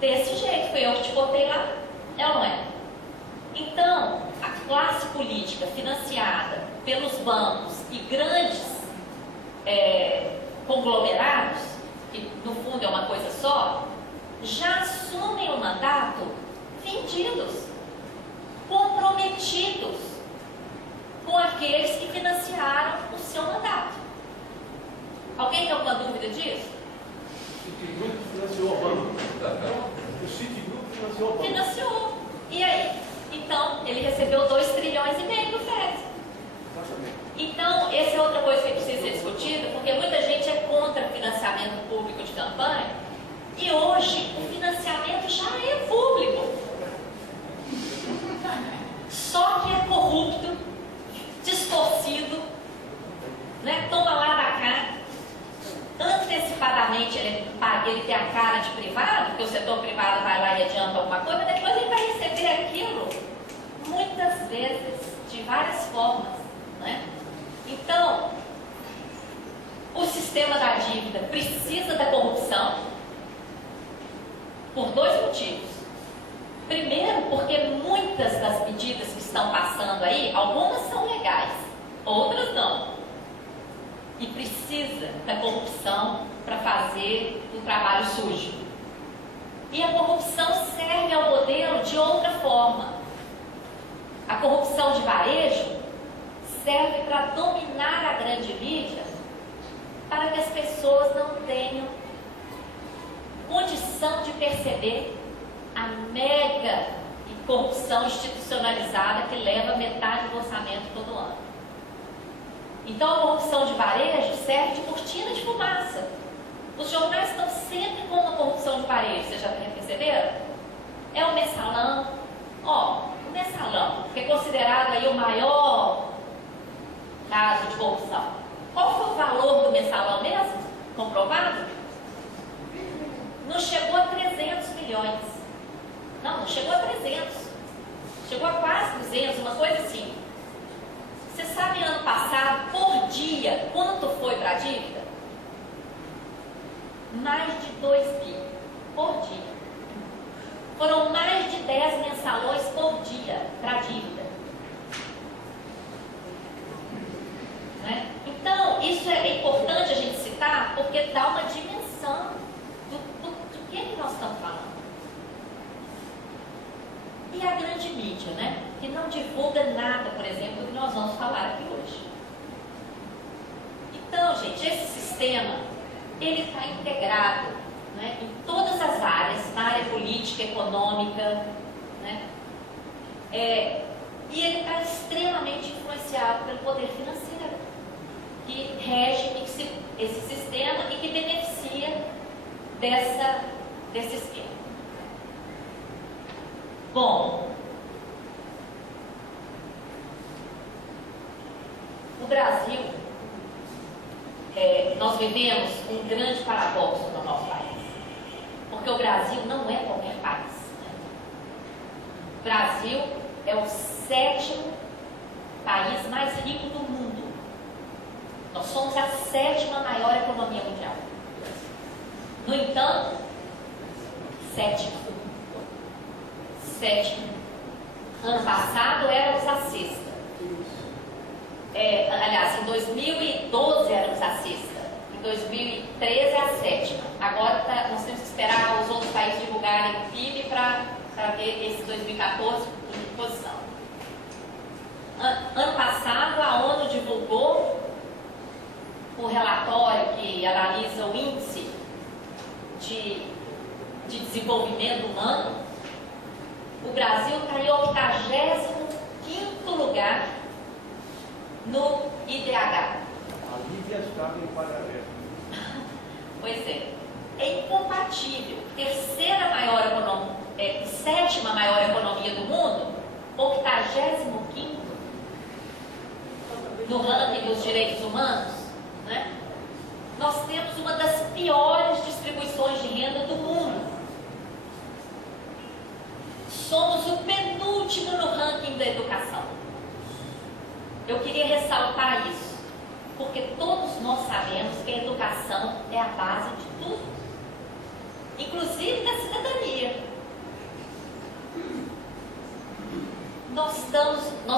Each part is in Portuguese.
Desse jeito, foi eu que te botei lá, é ou não é? Então, a classe política financiada pelos bancos e grandes conglomerados, que no fundo é uma coisa só, já assumem o mandato vendidos, comprometidos com aqueles que financiaram o seu mandato. Alguém tem alguma dúvida disso? O Citigroup financiou o banco. O Citigroup financiou o banco. Financiou. E aí? Então, ele recebeu 2,5 trilhões do FED. Então, essa é outra coisa que precisa ser discutida, porque muita gente é contra o financiamento público de campanha, e hoje o financiamento já é público. Só que é corrupto, distorcido, né? Toma lá da cá. Antecipadamente ele tem a cara de privado, porque o setor privado vai lá e adianta alguma coisa, mas depois ele vai receber aquilo muitas vezes, de várias formas, né? Então, o sistema da dívida precisa da corrupção por 2 motivos. Primeiro, porque muitas das medidas que estão passando aí, algumas são legais, outras não. E precisa da corrupção para fazer o trabalho sujo. E a corrupção serve ao modelo de outra forma. A corrupção de varejo serve para dominar a grande mídia, para que as pessoas não tenham condição de perceber a mega corrupção institucionalizada que leva metade do orçamento todo ano. Então, a corrupção de varejo serve de cortina de fumaça. Os jornais estão sempre com a corrupção de varejo, vocês já perceberam? É o mensalão. O mensalão, que é considerado aí o maior caso de corrupção. Qual foi o valor do mensalão mesmo? Comprovado? Não chegou a 300 milhões. Não chegou a 300. Chegou a quase 200, uma coisa assim. Você sabe, ano passado, por dia, quanto foi para a dívida? Mais de 2 bi por dia. Foram mais de 10 mensalões por dia para a dívida. Né? Então, isso é importante a gente citar, porque dá uma dimensão do que nós estamos falando. E a grande mídia, né? Que não divulga nada, por exemplo, do que nós vamos falar aqui hoje. Então, gente, esse sistema, ele está integrado, né, em todas as áreas, na área política, econômica, né? E ele está extremamente influenciado pelo poder financeiro, que rege esse sistema e que beneficia desse esquema. Bom, o Brasil, nós vivemos um grande paradoxo no nosso país, porque o Brasil não é qualquer país. O Brasil é o 7º país mais rico do mundo. Nós somos a 7ª maior economia mundial. No entanto, 7º. Ano passado éramos a 6ª. Aliás, em 2012 éramos a 6ª. Em 2013 é a 7ª. Agora nós temos que esperar os outros países divulgarem o PIB para ver esse 2014 em posição. Ano passado a ONU divulgou o relatório que analisa o índice de desenvolvimento humano. O Brasil está em 85º lugar no IDH. A Lívia estava em Paralelo. Pois é incompatível. 7ª maior economia do mundo, 85º no ranking dos direitos humanos, né? Nós temos uma das piores distribuições de renda do mundo. Somos o penúltimo no ranking da educação. Eu queria ressaltar isso, porque todos nós sabemos que a educação é a base de tudo. inclusive da cidadania. Nós somos o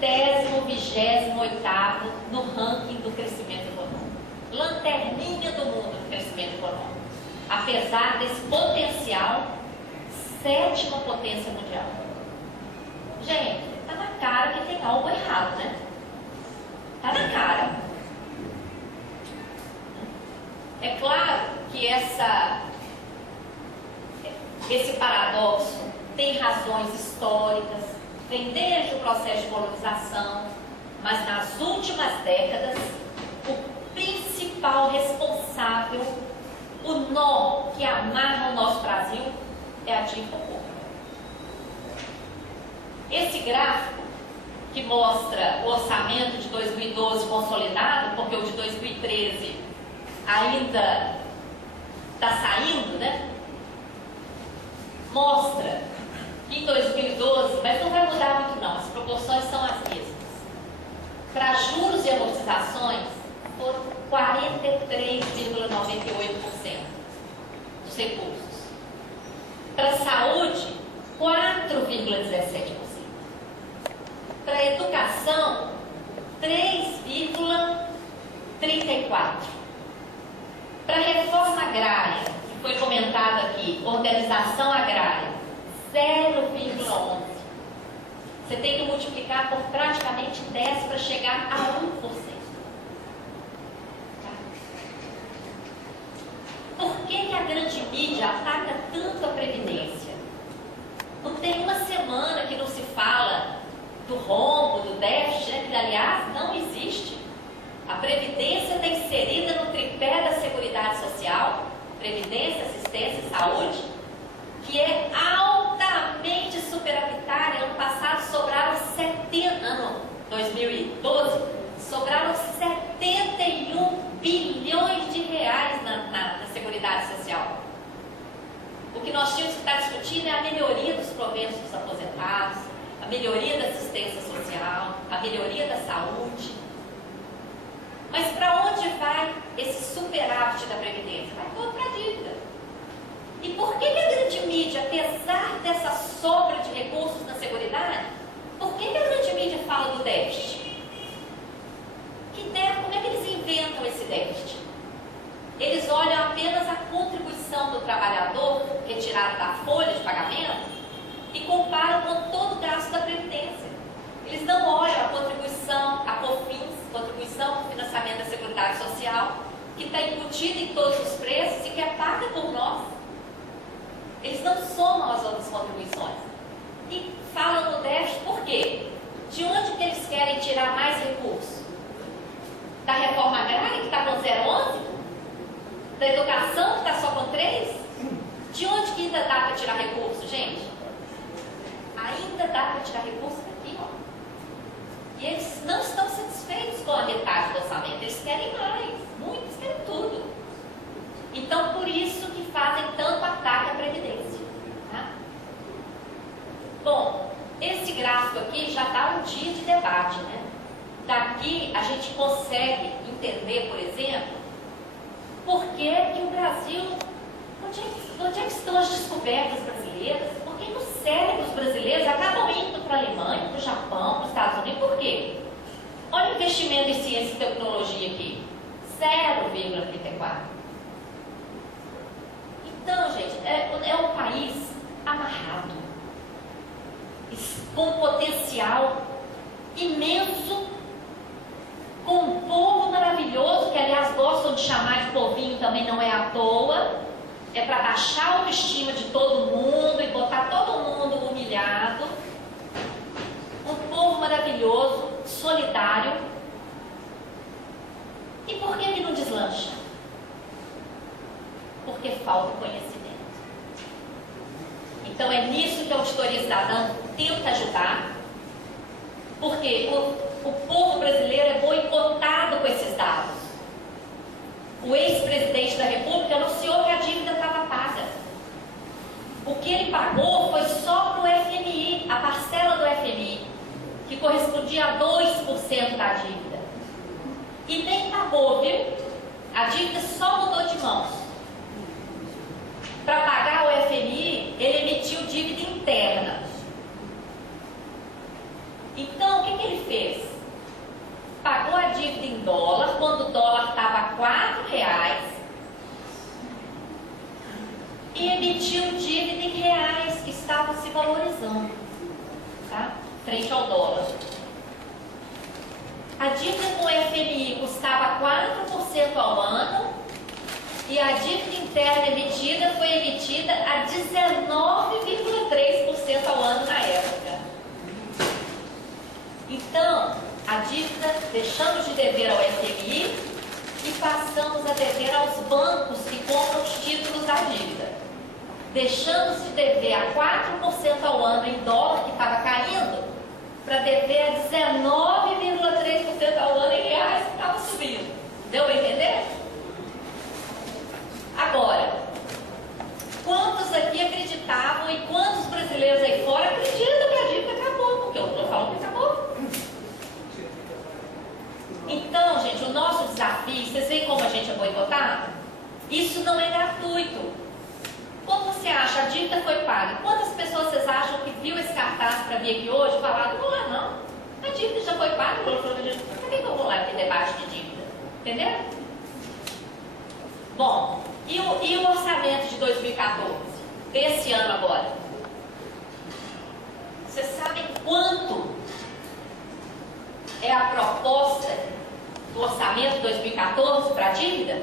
128º no ranking do crescimento econômico. Lanterninha do mundo do crescimento econômico. Apesar desse potencial, 7ª potência mundial. Gente, tá na cara que tem algo errado, né? Tá na cara. É claro que esse paradoxo tem razões históricas, vem desde o processo de colonização, mas nas últimas décadas, o principal responsável, o nó que amarra o nosso Brasil, é a dívida pública. Esse gráfico, que mostra o orçamento de 2012 consolidado, porque o de 2013 ainda está saindo, né? Mostra que em 2012, mas não vai mudar muito não, as proporções são as mesmas. Para juros e amortizações, foram 43,98% dos recursos. Para saúde, 4,17%. Para educação, 3,34%. Para reforma agrária, que foi comentado aqui, organização agrária, 0,11%. Você tem que multiplicar por praticamente 10 para chegar a 1%. Tá? Por que a grande mídia ataca tanto a Previdência? Não tem uma semana que não se fala do rombo, do déficit, né? Que aliás não existe. A Previdência está inserida no tripé da Seguridade Social, Previdência, Assistência e Saúde, que é altamente superavitária. Ano passado sobraram 2012, sobraram 71 bilhões de reais na Seguridade Social. O que nós tínhamos que estar discutindo é a melhoria dos proventos dos aposentados, a melhoria da assistência social, a melhoria da saúde. Mas para onde vai esse superávit da Previdência? Vai todo para a dívida. E por que a grande mídia, apesar dessa sobra de recursos na Seguridade, por que a grande mídia fala do déficit? Como é que eles inventam esse déficit? Eles olham apenas a contribuição do trabalhador retirada da folha de pagamento e comparam com todo o gasto da Previdência. Eles não olham a contribuição, a COFINS, contribuição para o financiamento da Seguridade Social, que está embutida em todos os preços e que é paga por nós. Eles não somam as outras contribuições. E falam no déficit por quê? De onde que eles querem tirar mais recursos? Da reforma agrária, que está com 0,11? Da educação, que está só com 3? De onde que ainda dá para tirar recurso, gente? Ainda dá para tirar recurso daqui, ó. E eles não estão satisfeitos com a metade do orçamento. Eles querem mais. Muitos querem tudo. Então, por isso que fazem tanto ataque à Previdência. Tá? Bom, esse gráfico aqui já dá um dia de debate, né? Daqui a gente consegue entender, por exemplo, por que o Brasil... Onde é que estão as descobertas brasileiras? Por que os cérebros brasileiros acabam indo para a Alemanha, para o Japão, para os Estados Unidos? Por quê? Olha o investimento em ciência e tecnologia aqui. 0,34%. Então, gente, é um país amarrado, com potencial imenso, com um povo maravilhoso, que aliás gostam de chamar de povinho, também não é à toa, é para baixar a autoestima de todo mundo e botar todo mundo humilhado. Um povo maravilhoso, solidário. E por que ele não deslancha? Porque falta conhecimento. Então é nisso que a Auditoria Cidadã tenta ajudar, porque o povo brasileiro é boicotado com esses dados. O ex-presidente da República anunciou que a dívida estava paga. O que ele pagou foi só para o FMI, a parcela do FMI, que correspondia a 2% da dívida. E nem pagou, viu? A dívida só mudou de mãos. para pagar o FMI, ele emitiu dívida interna. Então, o que ele fez? Pagou a dívida em dólar, quando o dólar estava a R$4, e emitiu dívida em reais, que estavam se valorizando, tá? Frente ao dólar. A dívida com o FMI custava 4% ao ano, e a dívida interna emitida foi emitida a 19,3% ao ano na época. Então, a dívida, deixamos de dever ao FMI e passamos a dever aos bancos que compram os títulos da dívida. Deixamos de dever a 4% ao ano em dólar, que estava caindo, para dever a 19,3% ao ano em reais, que estava subindo. Deu para entender? Agora, quantos aqui acreditavam e quantos brasileiros aí fora acreditam que a dívida acabou? Porque eu estou falando que acabou. Então, gente, o nosso desafio, vocês veem como a gente é boicotado? Isso não é gratuito. Quando você acha a dívida foi paga, quantas pessoas vocês acham que viu esse cartaz para vir aqui hoje e falaram, não vou lá não, a dívida já foi paga, por que eu vou lá ter debate de dívida? Entendeu? Bom, e o orçamento de 2014, desse ano agora? Vocês sabem quanto é a proposta do orçamento de 2014 para a dívida?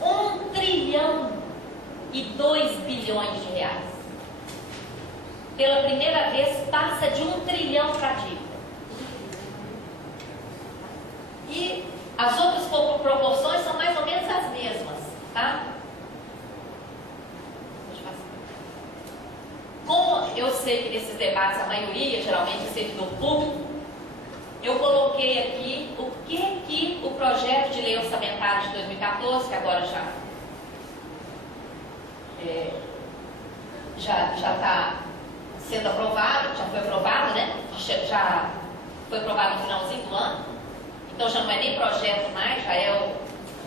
1,2 trilhões de reais. Pela primeira vez passa de 1 trilhão para a dívida. E as outras proporções são mais ou menos as mesmas, tá? Como eu sei que nesses debates a maioria geralmente é servidor público, eu coloquei aqui o que o projeto de lei orçamentária de 2014, que agora já está sendo aprovado, já foi aprovado, né? Já foi aprovado no finalzinho do ano, então já não é nem projeto mais, já é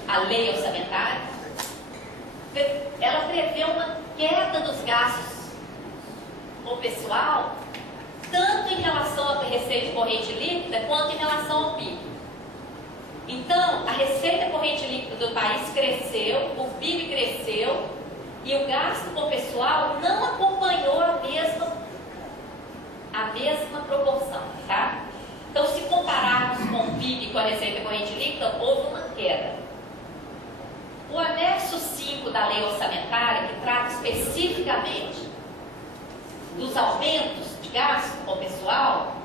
a lei orçamentária. Ela prevê uma queda dos gastos com o pessoal, tanto em relação à receita corrente líquida, quanto em relação ao PIB. Então, a receita corrente líquida do país cresceu, o PIB cresceu, e o gasto com o pessoal não acompanhou a mesma proporção, tá? Então, se compararmos com o PIB e com a receita corrente líquida, houve uma queda. O anexo 5 da lei orçamentária, que trata especificamente dos aumentos de gasto com o pessoal,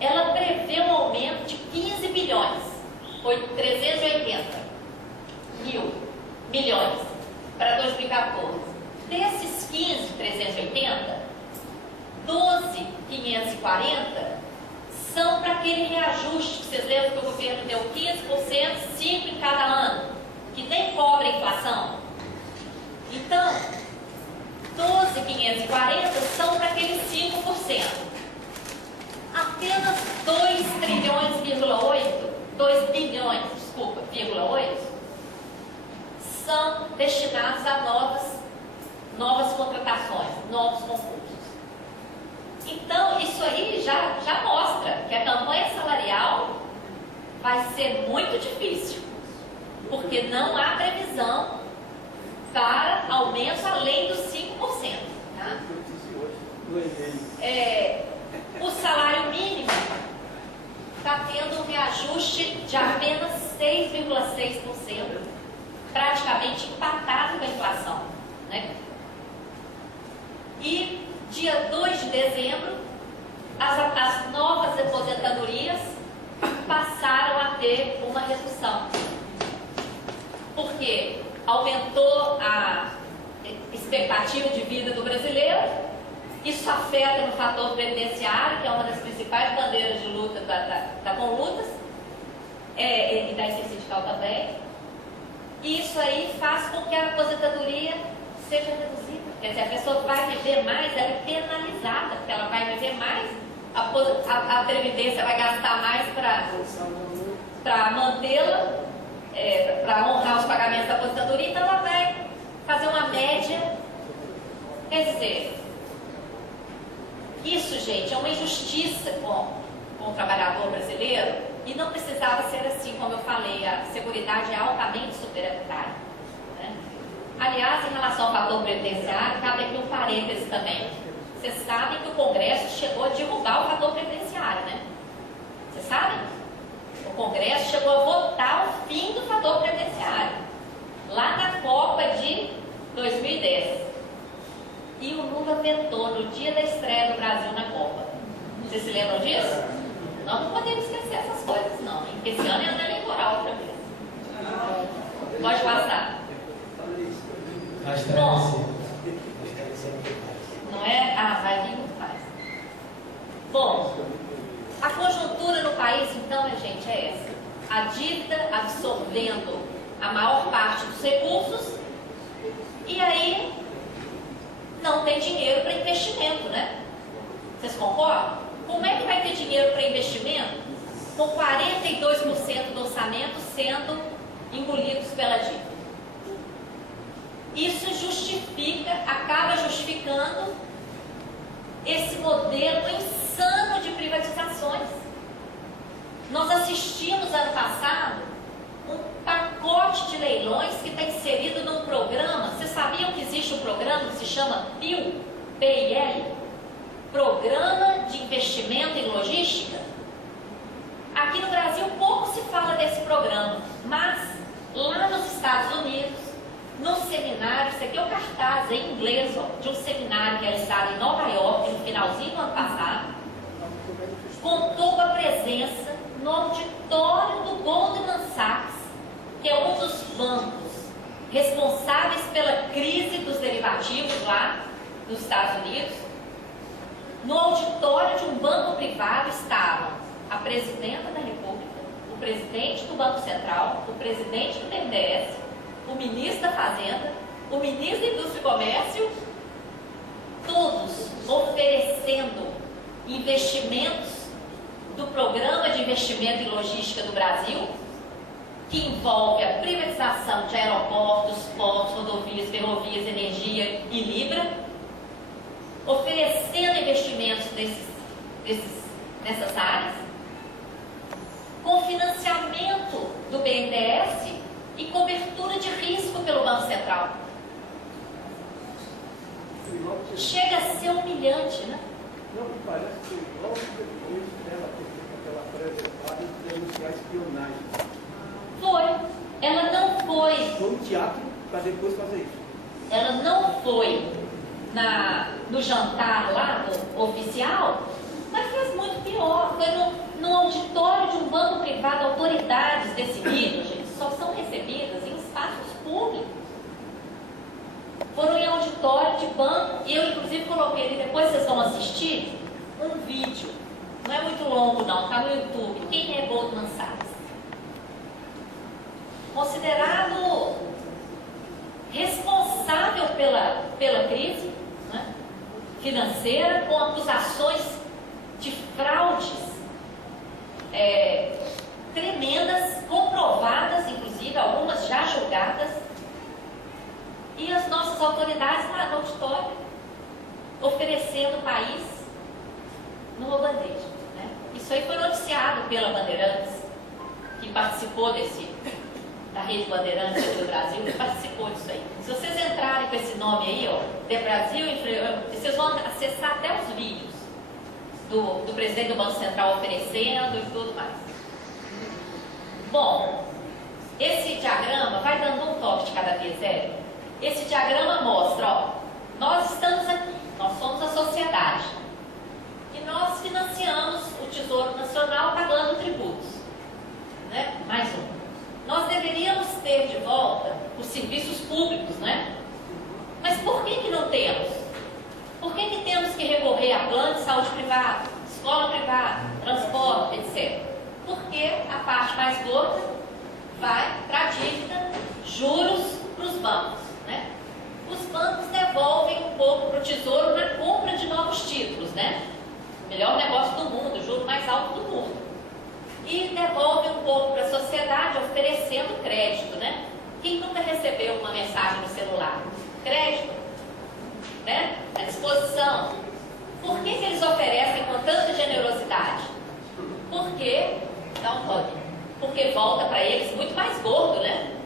ela prevê um aumento de 15 bilhões, foi 380 milhões para 2014. Desses 15.380, 12.540 são para aquele reajuste, vocês lembram que o governo deu 15%, 5% em cada ano, que nem cobre a inflação. Então, 12.540 são para aqueles 5%. Apenas 2 bilhões, são destinados a novas contratações, novos concursos. Então, isso aí já mostra que a campanha salarial vai ser muito difícil, porque não há previsão para aumento além dos 5%. Tá? O salário mínimo está tendo um reajuste de apenas 6,6%, praticamente empatado com a inflação, né? E dia 2 de dezembro, as novas aposentadorias passaram a ter uma redução. Por quê? Aumentou a expectativa de vida do brasileiro, isso afeta no fator previdenciário, que é uma das principais bandeiras de luta da Conlutas, e da Iniciativa Sindical também, e isso aí faz com que a aposentadoria seja reduzida. Quer dizer, a pessoa vai viver mais, ela é penalizada, porque ela vai viver mais, a Previdência vai gastar mais para mantê-la, para honrar os pagamentos da aposentadoria, então ela vai fazer uma média Quer dizer, isso, gente, é uma injustiça com o trabalhador brasileiro e não precisava ser assim, como eu falei, a Seguridade é altamente superavitária, né? Aliás, em relação ao fator previdenciário, cabe aqui um parêntese também. Vocês sabem que o Congresso chegou a derrubar o fator previdenciário, né? Vocês sabem? O Congresso chegou a votar o fim do fator previdenciário, lá na Copa de 2010. E o Lula vetou no dia da estreia do Brasil na Copa. Vocês se lembram disso? Nós não podemos esquecer essas coisas, não. Esse ano é ano eleitoral outra vez. Pode passar. Bom, não é? Ah, vai vir muito mais. Bom, a conjuntura no país, então, gente, é essa. A dívida absorvendo a maior parte dos recursos e aí não tem dinheiro para investimento, né? Vocês concordam? Como é que vai ter dinheiro para investimento com 42% do orçamento sendo engolidos pela dívida? Isso justifica, acaba justificando esse modelo insano de privatizações. Nós assistimos ano passado um pacote de leilões que está inserido num programa. Vocês sabiam que existe um programa que se chama PIL, PIL, Programa de Investimento em Logística? Aqui no Brasil pouco se fala desse programa, mas lá nos Estados Unidos, num seminário, isso aqui é o cartaz em inglês, ó, de um seminário realizado em Nova York, no finalzinho do ano passado, contou com a presença no auditório do Goldman Sachs, que é um dos bancos responsáveis pela crise dos derivativos lá nos Estados Unidos. No auditório de um banco privado estavam a presidenta da República, o presidente do Banco Central, o presidente do BNDES, o ministro da Fazenda, o ministro da Indústria e Comércio, todos oferecendo investimentos do Programa de Investimento em Logística do Brasil, que envolve a privatização de aeroportos, portos, rodovias, ferrovias, energia e Libra, oferecendo investimentos nessas áreas, com financiamento do BNDES e cobertura de risco pelo Banco Central. Chega a ser humilhante, né? Não, me parece que logo depois dela ter feito aquela pré-votada e denunciar espionagem. Foi. Ela não foi. Foi um teatro para depois fazer isso. Ela não foi no jantar lá do oficial, mas fez muito pior. Foi no auditório de um banco privado. Autoridades desse nível, gente, só são recebidas em espaços públicos. Foram em auditório de banco. E eu, inclusive, coloquei ali, depois vocês vão assistir, um vídeo. Não é muito longo, não, está no YouTube. Quem é Goldman Sachs? Considerado responsável pela crise, né, financeira, com acusações de fraudes tremendas, comprovadas, inclusive, algumas já julgadas, e as nossas autoridades lá no auditório oferecendo o país numa bandeja, né? Isso aí foi noticiado pela Bandeirantes, que participou da Rede Bandeirantes do Brasil, que participou disso aí. Se vocês entrarem com esse nome aí, ó, The Brasil, vocês vão acessar até os vídeos do presidente do Banco Central oferecendo e tudo mais. Bom, esse diagrama vai dando um toque de cada vez, Esse diagrama mostra, ó, nós estamos aqui, nós somos a sociedade, e nós financiamos o Tesouro Nacional pagando tributos, né? Mais um. Nós deveríamos ter de volta os serviços públicos, né? Mas por que não temos? Por que temos que recorrer a plano de saúde privado, escola privada, transporte, etc? Porque a parte mais gorda vai para a dívida, juros para os bancos, né? Os bancos devolvem um pouco para o Tesouro na compra de novos títulos, né? O melhor negócio do mundo, o juro mais alto do mundo. E devolve um pouco para a sociedade oferecendo crédito, né? Quem nunca recebeu uma mensagem no celular? Crédito né, à disposição. Por que eles oferecem com tanta generosidade? Porque, não pode, porque volta para eles muito mais gordo, né?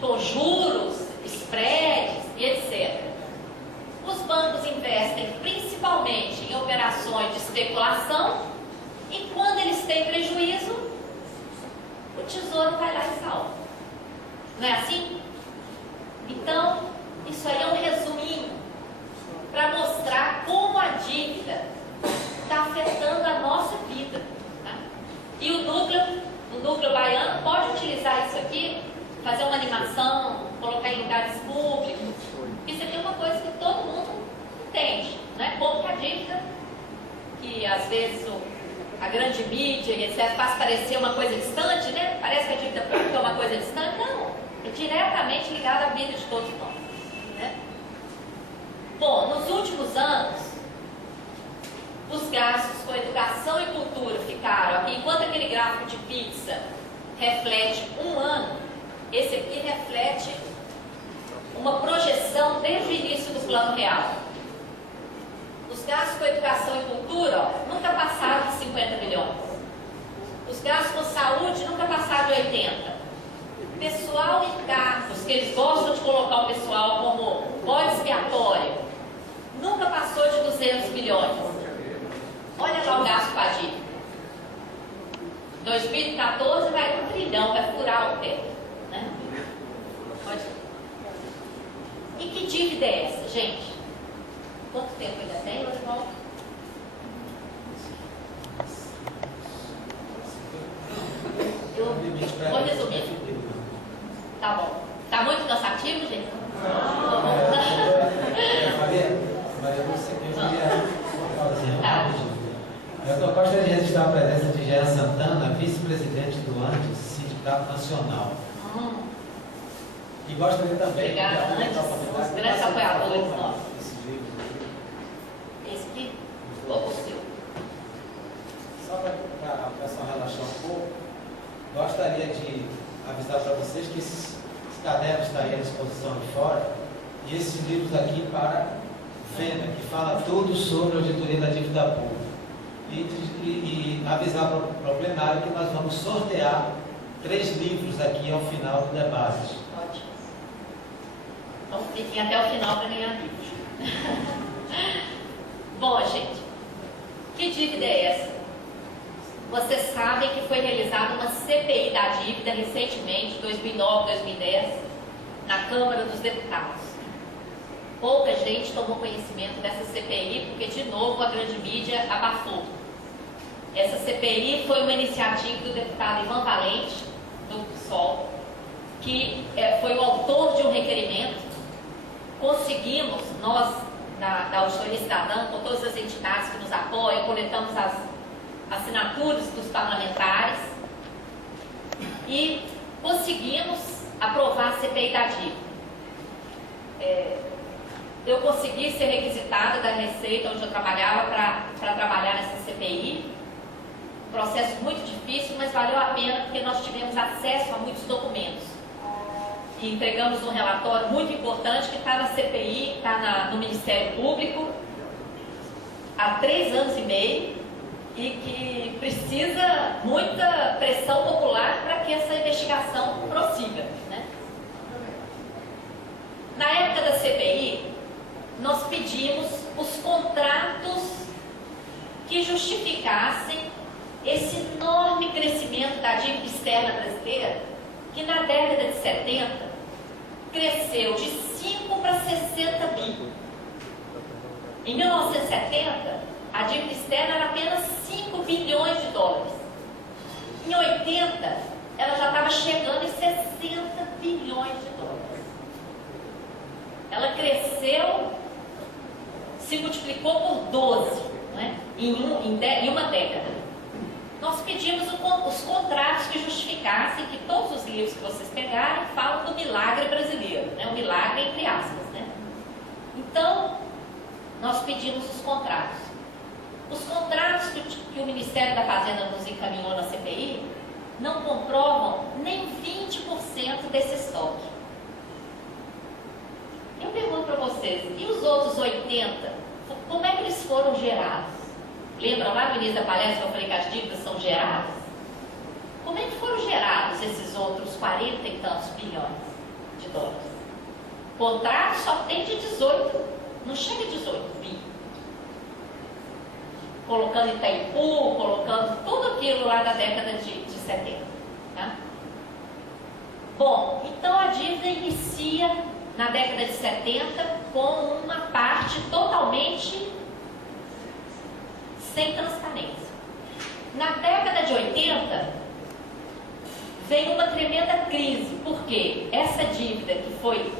Com juros, spreads e etc. Os bancos investem principalmente em operações de especulação e quando eles têm prejuízo, o tesouro vai lá e salva. Não é assim? Então, isso aí é um resuminho para mostrar como a dívida está afetando a nossa vida. Tá? E o núcleo baiano pode utilizar isso aqui, fazer uma animação, colocar em lugares públicos. Isso aqui é uma coisa que todo mundo entende, né? Como que a dívida, que às vezes a grande mídia e etc. faz parecer uma coisa distante, né? Parece que a dívida pública é uma coisa distante. Não, é diretamente ligada à vida de todos nós. Né? Bom, nos últimos anos, os gastos com educação e cultura ficaram aqui, enquanto aquele gráfico de pizza reflete um ano, esse aqui reflete uma projeção desde o início do Plano Real. Os gastos com educação e cultura, ó, nunca passaram de 50 bilhões. Os gastos com saúde nunca passaram de 80. Pessoal e cargos, que eles gostam de colocar o pessoal como bode expiatório, nunca passou de 200 bilhões. Olha lá o gasto com a dívida. 2014 vai 1 trilhão, vai furar o teto. Né? Pode. E que dívida é essa, gente? Quanto tempo ainda tem, Oswaldo? Eu vou resumir. Tá bom. Tá muito cansativo, gente? Eu gostaria de registrar a presença de Gera Santana, vice-presidente do ANDES, Sindicato Nacional. E gostaria também Obrigada, de os grandes apoiadores nossos. Esse aqui, ou o seu? Só para a pessoa relaxar um pouco, gostaria de avisar para vocês que esses cadernos estão aí à disposição de fora, e esses livros aqui para venda, que fala tudo sobre a auditoria da dívida pública. E avisar para o plenário que nós vamos sortear 3 livros aqui ao final do debate. Ótimo. Então fiquem até o final para ganhar livros. Bom, gente, que dívida é essa? Vocês sabem que foi realizada uma CPI da dívida recentemente, 2009, 2010, na Câmara dos Deputados. Pouca gente tomou conhecimento dessa CPI, porque, de novo, a grande mídia abafou. Essa CPI foi uma iniciativa do deputado Ivan Valente, do PSOL, que foi o autor de um requerimento. Conseguimos, nós, da Auditoria Cidadã, com todas as entidades que nos apoiam, coletamos as assinaturas dos parlamentares e conseguimos aprovar a CPI da dívida. Eu consegui ser requisitada da Receita, onde eu trabalhava, para trabalhar nessa CPI. Processo muito difícil, mas valeu a pena porque nós tivemos acesso a muitos documentos. E entregamos um relatório muito importante que está na CPI, está no Ministério Público há 3 anos e meio e que precisa muita pressão popular para que essa investigação prossiga. Né? Na época da CPI, nós pedimos os contratos que justificassem esse enorme crescimento da dívida externa brasileira, que na década de 70 cresceu de 5 para 60 bi. Em 1970, a dívida externa era apenas 5 bilhões de dólares. Em 80, ela já estava chegando em 60 bilhões de dólares. Ela cresceu, se multiplicou por 12, né? em uma década. Nós pedimos os contratos que justificassem que todos os livros que vocês pegarem falam do milagre brasileiro, né? O milagre entre aspas, né? Então, nós pedimos os contratos. Os contratos que o Ministério da Fazenda nos encaminhou na CPI não comprovam nem 20% desse estoque. Eu pergunto para vocês, vocês, e os outros 80? Como é que eles foram gerados? Lembram lá no início da palestra que eu falei que as dívidas são geradas? Como é que foram gerados esses outros 40 e tantos bilhões de dólares? O contrato só tem de 18, não chega a 18 bi. Colocando Itaipu, colocando tudo aquilo lá da década de 70. Tá? Bom, então a dívida inicia na década de 70 com uma parte totalmente sem transparência. Na década de 80, veio uma tremenda crise, porque essa dívida que foi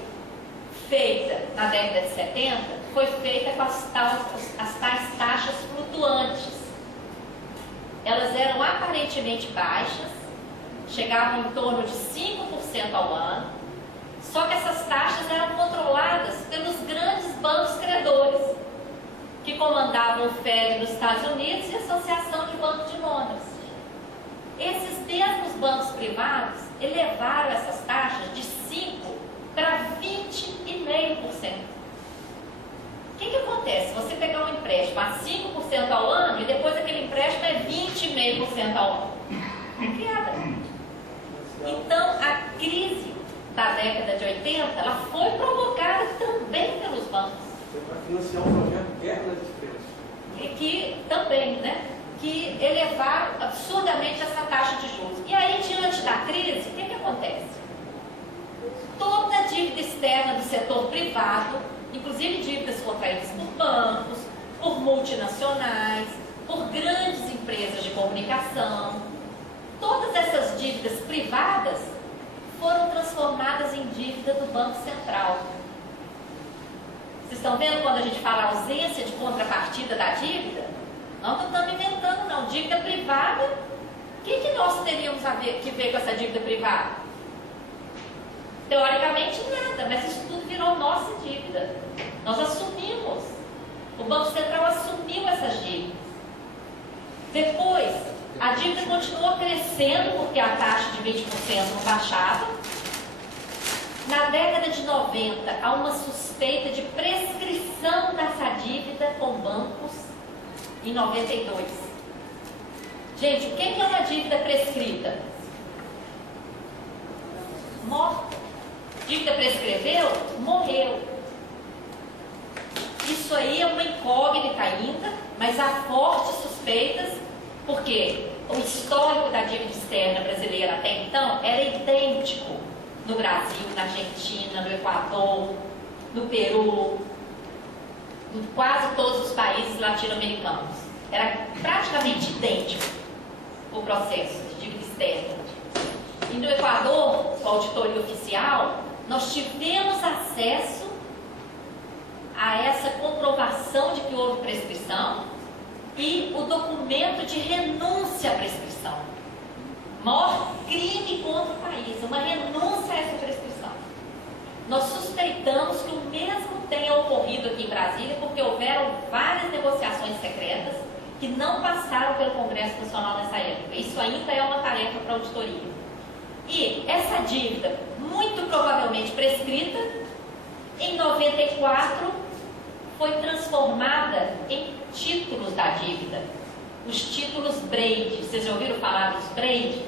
feita na década de 70 foi feita com as tais taxas flutuantes. Elas eram aparentemente baixas, chegavam em torno de 5% ao ano, só que essas taxas eram controladas pelos grandes bancos credores, que comandavam o Fed nos Estados Unidos e a Associação de Bancos de Londres. Esses mesmos bancos privados elevaram essas taxas de 5% para 20,5%. O que acontece? Você pegar um empréstimo a 5% ao ano e depois aquele empréstimo é 20,5% ao ano. É queda. Então, a crise da década de 80, ela foi provocada também pelos bancos. Foi para financiar o projeto Guerra das Estrelas. E que também, né? Que elevaram absurdamente essa taxa de juros. E aí, diante da crise, o que acontece? Toda a dívida externa do setor privado, inclusive dívidas contraídas por bancos, por multinacionais, por grandes empresas de comunicação, todas essas dívidas privadas foram transformadas em dívida do Banco Central. Vocês estão vendo quando a gente fala ausência de contrapartida da dívida? Nós não estamos inventando, não. Dívida privada, o que nós teríamos que ver com essa dívida privada? Teoricamente nada, mas isso tudo virou nossa dívida. Nós assumimos. O Banco Central assumiu essas dívidas. Depois, a dívida continuou crescendo porque a taxa de 20% não baixava. Na década de 90, há uma suspeita de prescrição dessa dívida com bancos em 92. Gente, o que é uma dívida prescrita? Morta. Dívida prescreveu? Morreu. Isso aí é uma incógnita ainda, mas há fortes suspeitas, porque o histórico da dívida externa brasileira até então era idêntico no Brasil, na Argentina, no Equador, no Peru, em quase todos os países latino-americanos. Era praticamente idêntico o processo de dívida externa. E no Equador, com a auditoria oficial, nós tivemos acesso a essa comprovação de que houve prescrição e o documento de renúncia à prescrição. Maior crime contra o país, uma renúncia a essa prescrição. Nós suspeitamos que o mesmo tenha ocorrido aqui em Brasília, porque houveram várias negociações secretas que não passaram pelo Congresso Nacional nessa época. Isso ainda é uma tarefa para a auditoria. E essa dívida, muito provavelmente prescrita, em 94 foi transformada em títulos da dívida. Os títulos Braid. Vocês já ouviram falar dos Braid?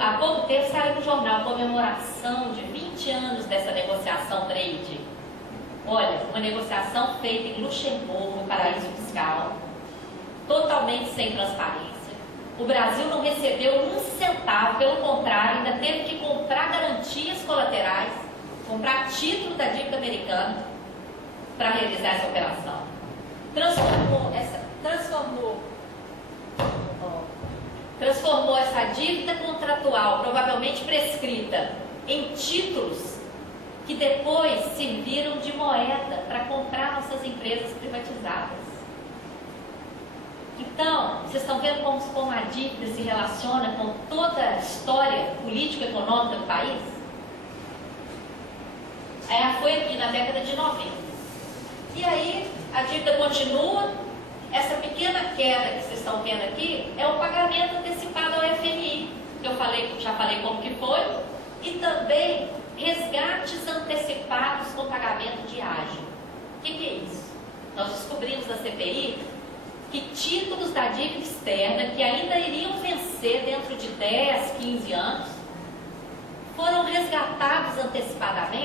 Há pouco tempo saiu no jornal a comemoração de 20 anos dessa negociação Braid. Olha, uma negociação feita em Luxemburgo, um paraíso fiscal, totalmente sem transparência. O Brasil não recebeu um centavo, pelo contrário, ainda teve que comprar garantias colaterais, comprar título da dívida americana para realizar essa operação. Transformou essa dívida contratual, provavelmente prescrita, em títulos que depois serviram de moeda para comprar nossas empresas privatizadas. Então, vocês estão vendo como a dívida se relaciona com toda a história político-econômica do país? Foi aqui na década de 90. E aí, a dívida continua. Essa pequena queda que vocês estão vendo aqui é o pagamento antecipado ao FMI, que eu já falei como que foi, e também resgates antecipados com pagamento de ágio. O que é isso? Nós descobrimos na CPI que títulos da dívida externa que ainda iriam vencer dentro de 10, 15 anos foram resgatados antecipadamente